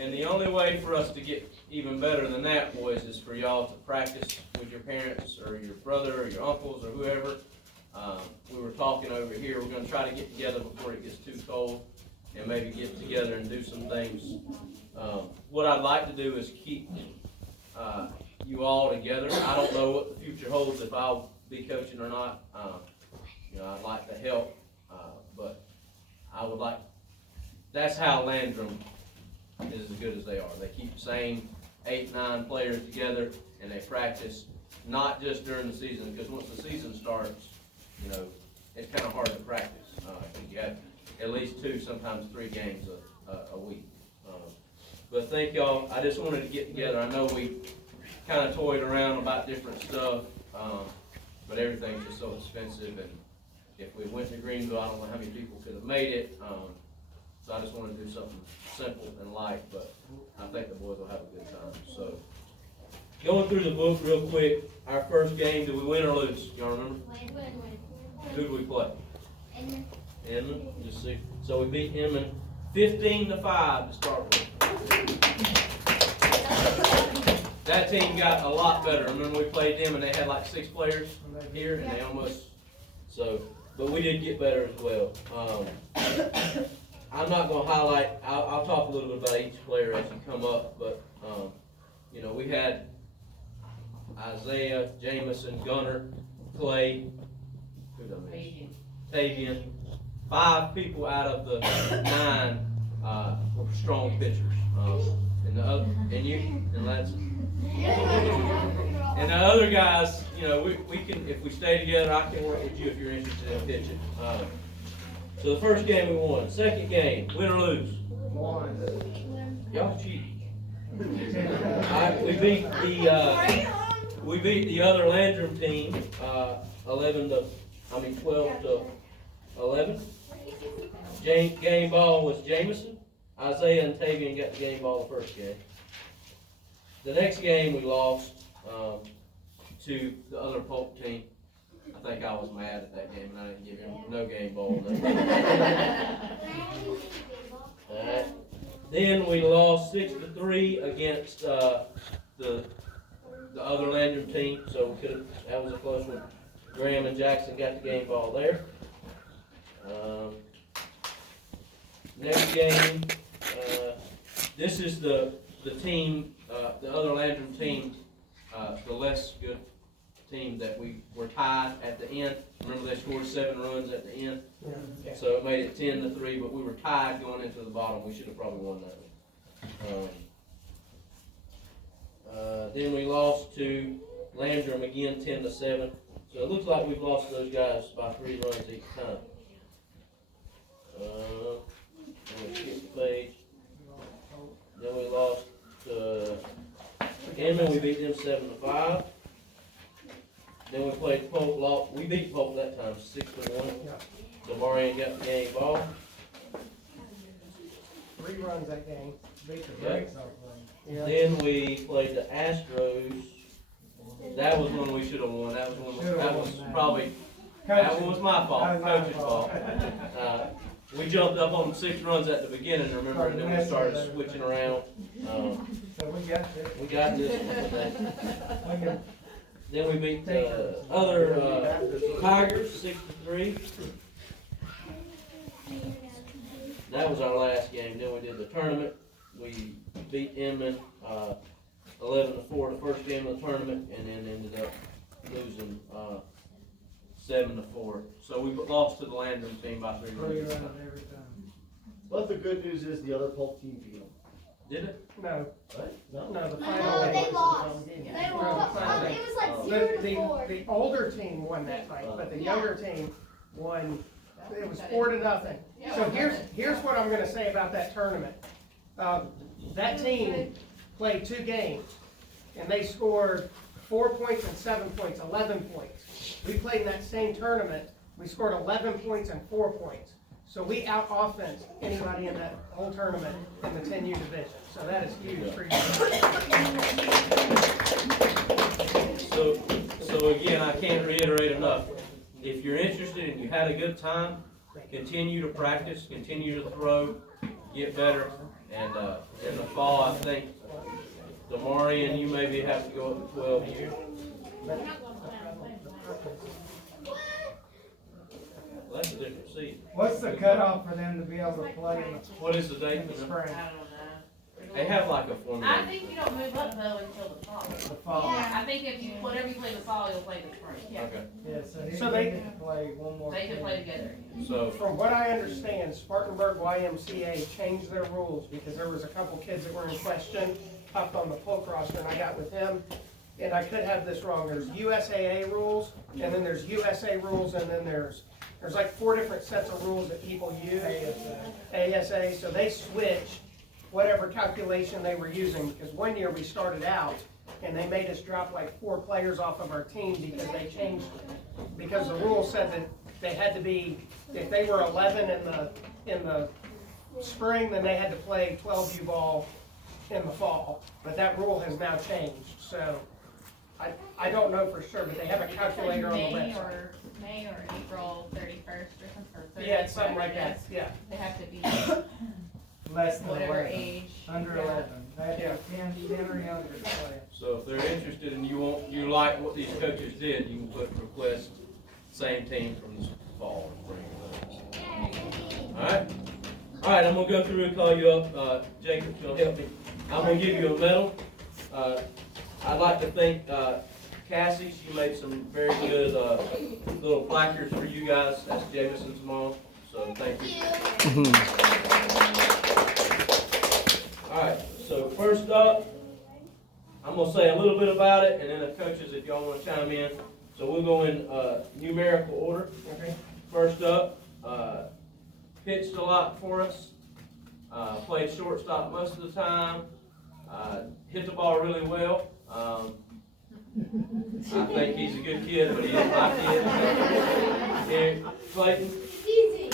And the only way for us to get even better than that, boys, is for y'all to practice with your parents or your brother or your uncles or whoever. We were talking over here, we're gonna try to get together before it gets too cold and maybe get together and do some things. What I'd like to do is keep you all together. I don't know what the future holds, if I'll be coaching or not. I'd like to help, but I would like, that's how Landrum is as good as they are. They keep the same 8, 9 players together, and they practice, not just during the season, because once the season starts, it's kind of hard to practice. You have at least 2, sometimes 3 games a week. But thank y'all. I just wanted to get together. I know we kind of toyed around about different stuff, but everything's just so expensive, and if we went to Greenville, I don't know how many people could have made it. So I just want to do something simple and light, but I think the boys will have a good time. So, going through the book real quick, our first game, did we win or lose? Y'all remember? Who did we play? Inman. Just see. So we beat Inman 15-5 to start with. That team got a lot better. Remember we played them and they had like 6 players here, and they almost, but we did get better as well. I'm not going to highlight, I'll talk a little bit about each player as you come up, but, we had Isaiah, Jamison, Gunner, Clay, Tavian. 5 people out of the 9 were strong pitchers. And the other guys, we can, if we stay together, I can work with you if you're interested in pitching. So the first game we won. Second game, win or lose? Won. Y'all cheated. We beat the other Landrum team 12 to 11. Game ball was Jamison. Isaiah and Tavian got the game ball the first game. The next game we lost to the other Polk team. I think I was mad at that game and I didn't give him no game ball. Alright. Then we lost 6-3 against the other Landrum team, so that was a close one. Graham and Jackson got the game ball there. Next game, this is the team, the other Landrum team, the less good team that we were tied at the end. Remember they scored 7 runs at the end? Yeah. So it made it 10-3, but we were tied going into the bottom. We should have probably won that one. Then we lost to Landrum again, 10-7. So it looks like we've lost those guys by 3 runs each time. We'll skip the page. Then we lost to Inman. We beat them 7-5. Then we played Polk. We beat Polk that time 6-1. Demarion got the game ball. 3 runs that game. Beat the brakes off them. Yeah. Then we played the Astros. That was one we should have won. That was my fault. Coach's fault. We jumped up on 6 runs at the beginning, remember, and then we started switching around. So we got this one. Then we beat the other Tigers 6-3. That was our last game. Then we did the tournament. We beat Inman 11-4 the first game of the tournament, and then ended up losing 7-4. So we lost to the Landrum team by 3 runs. But the good news is the other Polk team beat them. Did it? No. Right? No, the final. They lost. They lost. It was like 0-4. The older team won that night, but the younger team won. It was 4-0. So here's what I'm going to say about that tournament. That team played 2 games, and they scored 4 points and 7 points, 11 points. We played in that same tournament. We scored 11 points and 4 points. So we out-offensed anybody in that whole tournament in the 10U division. So that is huge for you. So again, I can't reiterate enough. If you're interested and you had a good time, continue to practice, continue to throw. get better. And in the fall, I think Demarion, you maybe have to go up to 12 years. Well, that's a different season. What's the cutoff for them to be able to play in What is the date the for them? spring, I don't know. They have like a I formula. think you don't move up though until the fall. the fall? I think if you, whatever you play in the fall, you'll play the spring. Okay. Yeah, So they they- get to play one more. They can game. play together. So, From what I understand, Spartanburg YMCA changed their rules because there was a couple kids that were in question, hopped on the polk roster, and I got with him. And I could have this wrong, there's USAA rules, and then there's USA rules, and then there's like 4 different sets of rules that people use. ASA, so they switched whatever calculation they were using, because one year we started out, and they made us drop like 4 players off of our team because they changed, because the rule said that they had to be, if they were 11 in the spring, then they had to play 12U ball in the fall, but that rule has now changed, so I don't know for sure, but they have a calculator on the website. May or April 31st or something, or 30th. Yeah, it's something like whatever it that, is. yeah. They have to be Less than whatever 11, age. under Yeah. 11. They have to be 10 or younger to play. so if they're interested and you like what these coaches did, you can put request same team from the fall or spring. Alright? Alright, I'm gonna go through and call you up. Jacob's gonna help me. I'm gonna give you a medal. I'd like to thank Cassie. She made some very good little placards for you guys. That's Jameson's mom. So thank you. Alright, so first up, I'm gonna say a little bit about it, and then the coaches, if y'all wanna chime in. So we'll go in numerical order. Okay. First up, pitched a lot for us, played shortstop most of the time, hit the ball really well. I think he's a good kid, but he is my kid. Here, Clayton. Easy.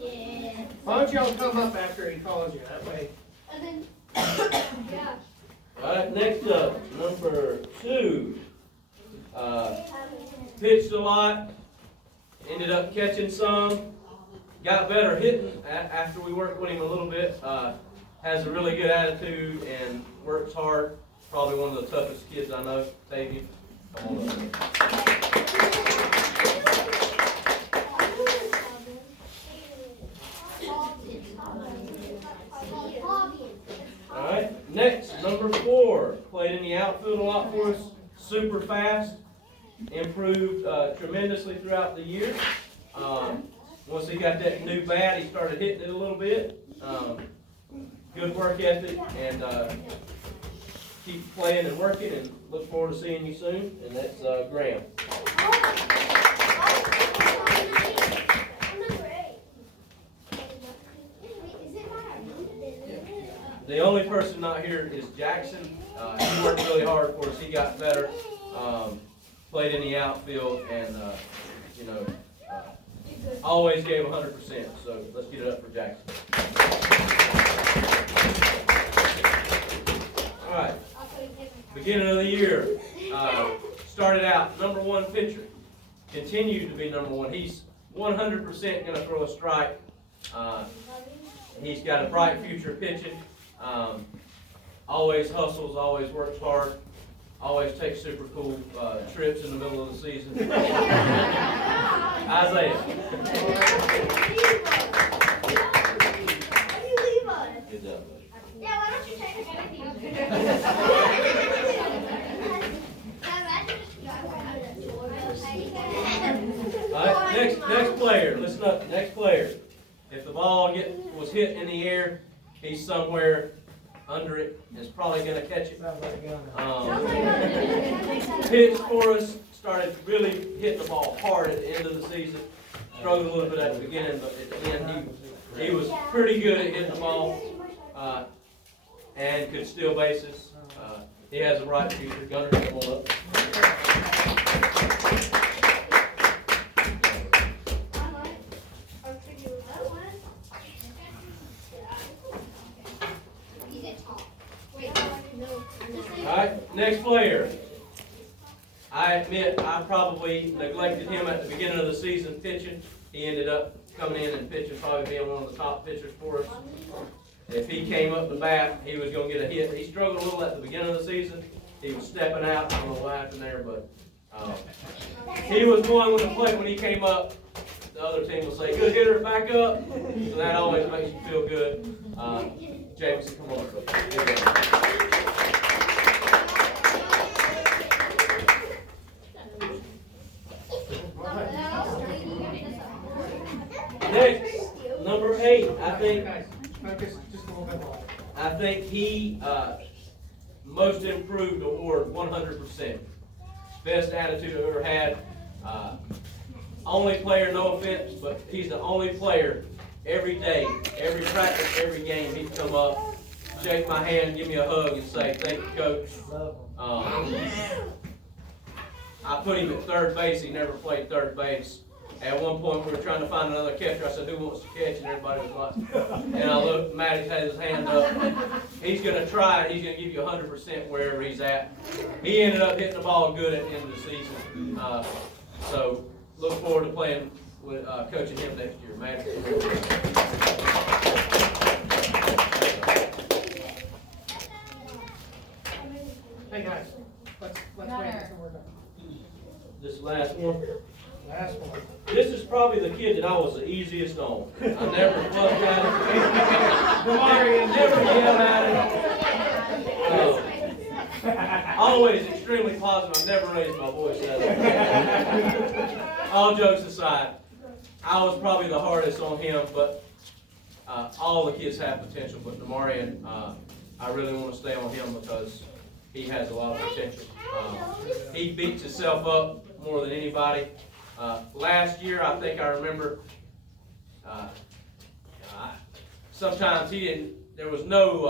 Yeah. Why don't y'all come up after he calls you, that way. And then, yeah. Alright, next up, number 2. Pitched a lot, ended up catching some, got better hitting after we worked with him a little bit. Has a really good attitude and works hard. Probably one of the toughest kids I know. Davey, come on up. Alright, next, number 4. Played in the outfield a lot for us. Super fast. Improved tremendously throughout the year. Once he got that new bat, he started hitting it a little bit. Good work ethic, and keep playing and working, and look forward to seeing you soon. And that's Graham. The only person not here is Jackson. He worked really hard for us. He got better. Played in the outfield, and always gave 100%. So let's get it up for Jackson. All right. Beginning of the year, started out number 1 pitcher. Continued to be number 1. He's 100% going to throw a strike. He's got a bright future pitching. Always hustles, always works hard, always takes super cool trips in the middle of the season. Isaiah. Good job, buddy. Yeah, why don't you take us with you? All right, next player. Listen up. Next player. If the ball was hit in the air, he's somewhere under it. Is probably going to catch it. Sounds like a gun. Pitched for us. Started really hitting the ball hard at the end of the season. Struggled a little bit at the beginning, but at the end he was pretty good at hitting the ball and could steal bases. He has a bright future. Gunner, come on up. Alright, next player. I I admit, I probably neglected him at the beginning of the season pitching. He ended up coming in and pitching, probably being one of the top pitchers for us. If he came up the bat, he was gonna get a hit. He struggled a little at the beginning of the season. He was stepping out, I don't know what happened there, but, he was going with the plate when he came up. The other team will say, good hitter, back up. So that always makes you feel good. Jameson, come on, bro. Next, number 8, Guys, focus just a little bit more. I think he, most improved award, 100%. Best attitude I've ever had. Only player, no offense, but he's the only player every day, every practice, every game, he'd come up, shake my hand, give me a hug, and say, thank you, coach. I put him at third base. He never played third base. At one point, we were trying to find another catcher. I said, who wants to catch? And everybody was like, and I looked, Matty had his hand up. He's going to try, and he's going to give you 100% wherever he's at. He ended up hitting the ball good at the end of the season. So look forward to playing with, coaching him next year, Matty. Hey, guys, let's wait until we're done. This last one. Last one. This is probably the kid that I was the easiest on. I never fussed at him. Demarion. Never yelled at him. Always extremely positive. I never raised my voice at him. All jokes aside, I was probably the hardest on him, but all the kids have potential. But Demarion, I really want to stay on him because he has a lot of potential. He beats himself up more than anybody. Last year, I think I remember, sometimes he didn't, there was no,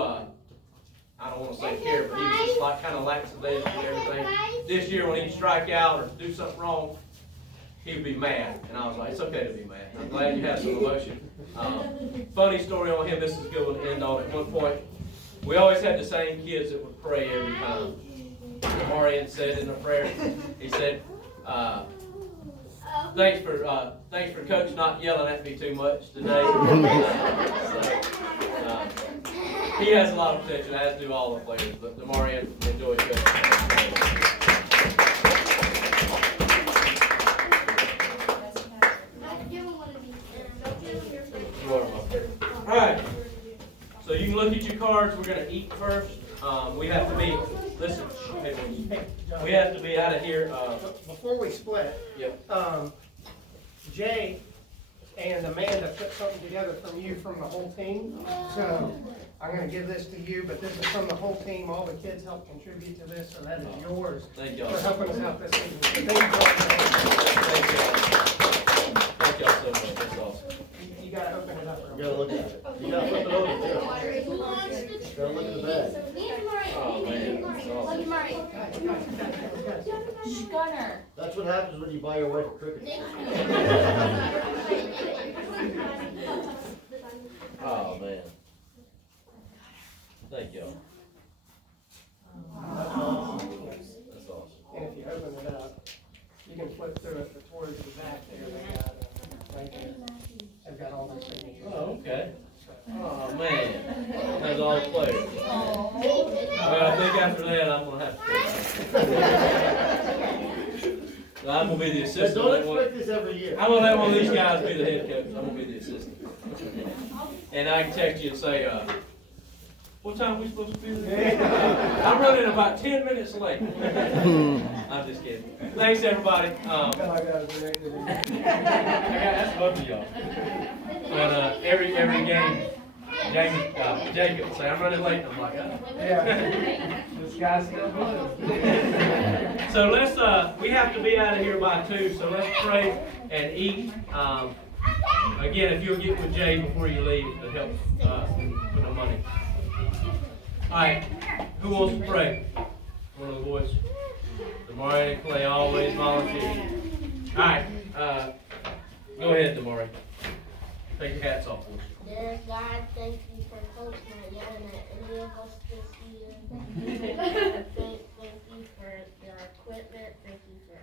I don't want to say care, but he was just like kind of lackadaisical and everything. This year, when he'd strike out or do something wrong, he would be mad. And I was like, it's okay to be mad. I'm glad you have some emotion. Funny story on him, this is a good one to end on. At one point, we always had the same kids that would pray every time. Demarion said in a prayer, he said, thanks for Coach not yelling at me too much today. He has a lot of potential, as do all the players, but Demarion enjoyed coaching. All right, so you can look at your cards. We're going to eat first. We have to be, listen, we have to be out of here. Before we split, Yep. Jay and Amanda put something together from you from the whole team. So I'm going to give this to you, but this is from the whole team. All the kids helped contribute to this, so that is yours. Thank y'all. For helping us out this season. So thank you all. Thank y'all so much. That's awesome. You got to open it up. You gotta look at it. You gotta flip it over too. Who wants to? Gotta look at the bag. Oh, man. That's awesome. Gunner. That's what happens when you buy your wife a cricket. Oh, man. Thank y'all. That's awesome. And if you open it up, you can flip through it towards the back there. They got, right there. They've got all their signatures. Oh, okay. Oh, man. That's all the players. Well, I think after that, I'm going to have to. I'm going to be the But assistant. don't expect this every year. I'm going to let one of these guys be the head coach. I'm going to be the assistant. And I can text you and say, what time are we supposed to be there? I'm running about 10 minutes late. I'm just kidding. Thanks, everybody. That's both of y'all. But every game, Jacob will say, I'm running late. I'm like, oh. Yeah. This guy's still blue. So let's, we have to be out of here by 2, so let's pray and eat. Again, if you'll get with Jay before you leave to help put the money. All right, who wants to pray? One of the boys. Demarion and Clay always volunteer. All right, go ahead, Demarion. Take your hats off for us. Dear God, thank you for Coach not yelling at any of us this year. Thank you for your equipment. Thank you for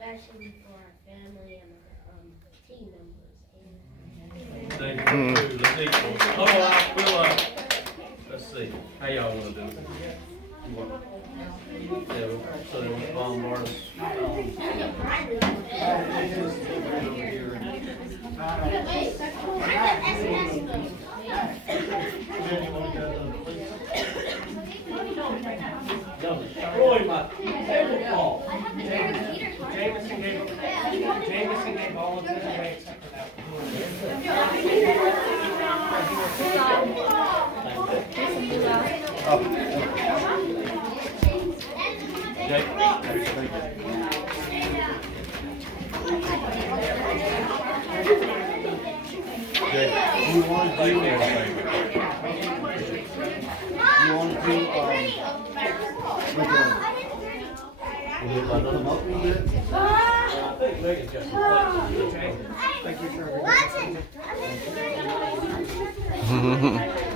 especially for our family and team members. Thank you. Let's see. Hold on, we'll, let's see, how y'all wanna do it? You want- Yeah, so they want to bombard us. Destroy my tablecloth. Jameson gave all of his away except for that You want to do, you want to, another month a little bit? I think Megan's got some places. Thank you for Watch it.